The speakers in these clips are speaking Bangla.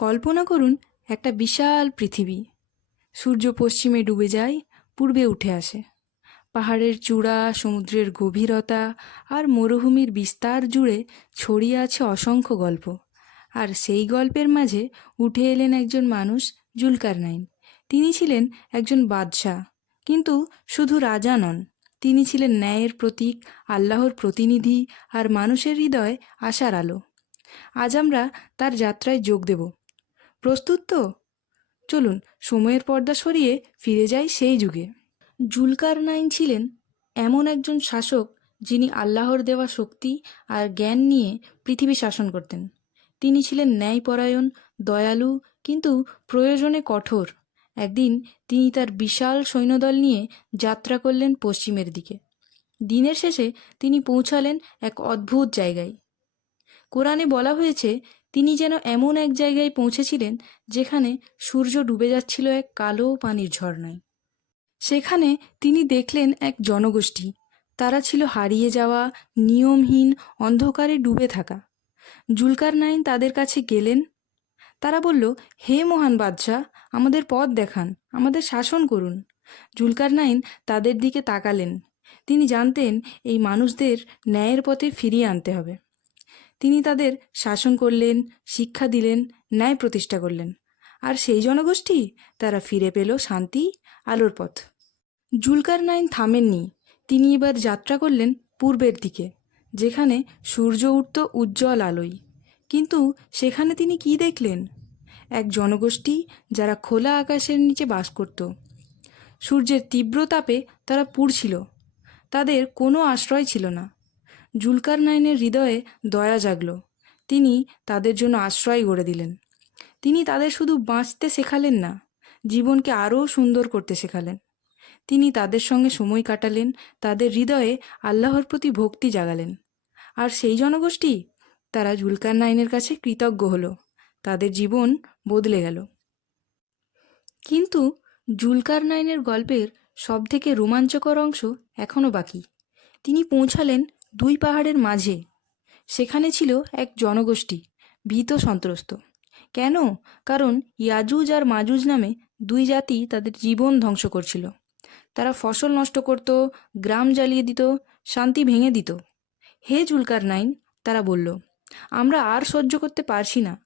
কল্পনা করুন একটা বিশাল পৃথিবী। সূর্য পশ্চিমে ডুবে যায়, পূর্বে উঠে আসে। পাহাড়ের চূড়া, সমুদ্রের গভীরতা আর মরুভূমির বিস্তার জুড়ে ছড়িয়ে আছে অসংখ্য গল্প। আর সেই গল্পের মাঝে উঠে এলেন একজন মানুষ, জুলকার নাইন। তিনি ছিলেন একজন বাদশাহ, কিন্তু শুধু রাজা নন। তিনি ছিলেন ন্যায়ের প্রতীক, আল্লাহর প্রতিনিধি আর মানুষের হৃদয়ে আশার আলো। আজ আমরা তার যাত্রায় যোগ দেব। প্রস্তুত তো? চলুন, সময়ের পর্দা সরিয়ে ফিরে যাই সেই যুগে। জুলকার নাইন ছিলেন এমন একজন শাসক যিনি আল্লাহর দেওয়া শক্তি আর জ্ঞান নিয়ে পৃথিবী শাসন করতেন। তিনি ছিলেন ন্যায়পরায়ণ, দয়ালু, কিন্তু প্রয়োজনে কঠোর। একদিন তিনি তার বিশাল সৈন্যদল নিয়ে যাত্রা করলেন পশ্চিমের দিকে। দিনের শেষে তিনি পৌঁছালেন এক অদ্ভুত জায়গায়। কোরআনে বলা হয়েছে তিনি যেন এমন এক জায়গায় পৌঁছেছিলেন যেখানে সূর্য ডুবে যাচ্ছিল এক কালো পানির ঝর্ণায়। সেখানে তিনি দেখলেন এক জনগোষ্ঠী। তারা ছিল হারিয়ে যাওয়া, নিয়মহীন, অন্ধকারে ডুবে থাকা। জুলকার নাইন তাদের কাছে গেলেন। তারা বলল, হে মহান বাদশাহ, আমাদের পথ দেখান, আমাদের শাসন করুন। জুলকার নাইন তাদের দিকে তাকালেন। তিনি জানতেন, এই মানুষদের ন্যায়ের পথে ফিরিয়ে আনতে হবে। তিনি তাদের শাসন করলেন, শিক্ষা দিলেন, ন্যায় প্রতিষ্ঠা করলেন। আর সেই জনগোষ্ঠী তারা ফিরে পেল শান্তি, আলোর পথ। জুলকার নাইন থামেননি। তিনি এবার যাত্রা করলেন পূর্বের দিকে, যেখানে সূর্য উঠত উজ্জ্বল আলোয়। কিন্তু সেখানে তিনি কি দেখলেন? এক জনগোষ্ঠী যারা খোলা আকাশের নিচে বাস করত। সূর্যের তীব্র তাপে তারা পুড়ছিল। তাদের কোনো আশ্রয় ছিল না। জুলকার নাইনের হৃদয়ে দয়া জাগল। তিনি তাদের জন্য আশ্রয় গড়ে দিলেন। তিনি তাদের শুধু বাঁচতে শেখালেন না, জীবনকে আরও সুন্দর করতে শেখালেন। তিনি তাদের সঙ্গে সময় কাটালেন, তাদের হৃদয়ে আল্লাহর প্রতি ভক্তি জাগালেন। আর সেই জনগোষ্ঠী, তারা জুলকার নাইনের কাছে কৃতজ্ঞ হলো, তাদের জীবন বদলে গেল। কিন্তু জুলকার নাইনের গল্পের সবথেকে রোমাঞ্চকর অংশ এখনও বাকি। তিনি পৌঁছালেন দুই পাহাড়ের মাঝে। সেখানে ছিল এক জনগোষ্ঠী, ভীত সন্ত্রস্ত। কেন? কারণ ইয়াজুজ আর মাজুজ নামে দুই জাতি তাদের জীবন ধ্বংস করছিল। তারা ফসল নষ্ট করত, গ্রাম জ্বালিয়ে দিত, শান্তি ভেঙে দিত। হে জুলকার নাইন, তারা বলল, আমরা আর সহ্য করতে পারছি না।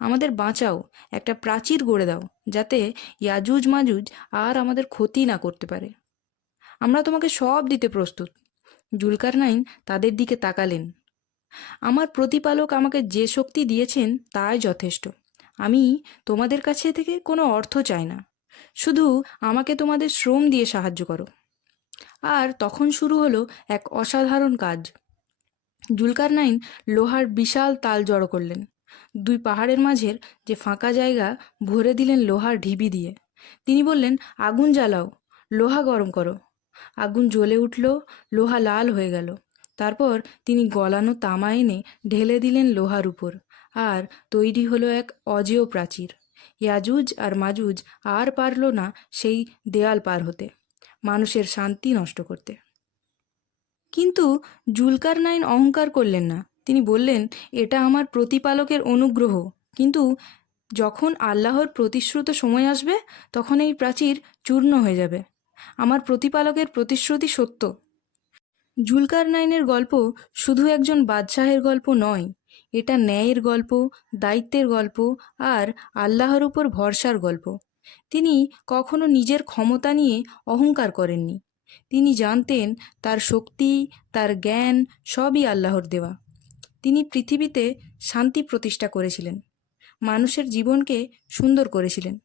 আমাদের বাঁচাও, একটা প্রাচীর গড়ে দাও, যাতে ইয়াজুজ মাজুজ আর আমাদের ক্ষতি না করতে পারে। আমরা তোমাকে সব দিতে প্রস্তুত। জুলকার নাইন তাদের দিকে তাকালেন। আমার প্রতিপালক আমাকে যে শক্তি দিয়েছেন তাই যথেষ্ট। আমি তোমাদের কাছে থেকে কোনো অর্থ চাই না। শুধু আমাকে তোমাদের শ্রম দিয়ে সাহায্য করো। আর তখন শুরু হলো এক অসাধারণ কাজ। জুলকার নাইন লোহার বিশাল তাল জড়ো করলেন। দুই পাহাড়ের মাঝের যে ফাঁকা জায়গা ভরে দিলেন লোহার ঢিবি দিয়ে। তিনি বললেন, আগুন জ্বালাও, লোহা গরম করো। আগুন জ্বলে উঠল, লোহা লাল হয়ে গেল। তারপর তিনি গলানো তামা এনে ঢেলে দিলেন লোহার উপর। আর তৈরি হলো এক অজেয় প্রাচীর। ইয়াজুজ আর মাজুজ আর পারল না সেই দেয়াল পার হতে, মানুষের শান্তি নষ্ট করতে। কিন্তু জুলকার নাইন অহংকার করলেন না। তিনি বললেন, এটা আমার প্রতিপালকের অনুগ্রহ। কিন্তু যখন আল্লাহর প্রতিশ্রুত সময় আসবে, তখন এই প্রাচীর চূর্ণ হয়ে যাবে। আমার প্রতিপালকের প্রতিশ্রুতি সত্য। জুলকার নাইনের গল্প শুধু একজন বাদশাহের গল্প নয়, এটা ন্যায়ের গল্প, দায়িত্বের গল্প আর আল্লাহর উপর ভরসার গল্প। তিনি কখনো নিজের ক্ষমতা নিয়ে অহংকার করেননি। তিনি জানতেন তার শক্তি, তার জ্ঞান সবই আল্লাহর দেওয়া। তিনি পৃথিবীতে শান্তি প্রতিষ্ঠা করেছিলেন। মানুষের জীবনকে সুন্দর করেছিলেন।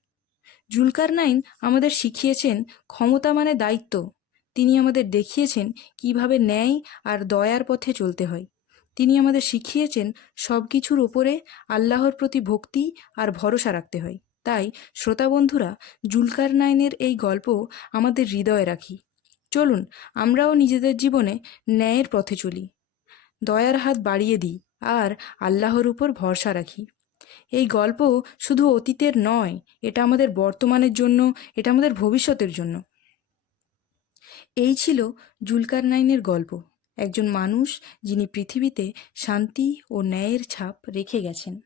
জুলকার নাইন আমাদের শিখিয়েছেন ক্ষমতা মানে দায়িত্ব। তিনি আমাদের দেখিয়েছেন কীভাবে ন্যায় আর দয়ার পথে চলতে হয়। তিনি আমাদের শিখিয়েছেন সব কিছুর ওপরে আল্লাহর প্রতি ভক্তি আর ভরসা রাখতে হয়। তাই, শ্রোতা বন্ধুরা, জুলকার নাইনের এই গল্প আমাদের হৃদয়ে রাখি। চলুন, আমরাও নিজেদের জীবনে ন্যায়ের পথে চলি। দয়ার হাত বাড়িয়ে দিই আর আল্লাহর উপর ভরসা রাখি। এই গল্প শুধু অতীতের নয়, এটা আমাদের বর্তমানের জন্য, এটা আমাদের ভবিষ্যতের জন্য। এই ছিল জুলকার নাইনের গল্প। একজন মানুষ যিনি পৃথিবীতে শান্তি ও ন্যায়ের ছাপ রেখে গেছেন।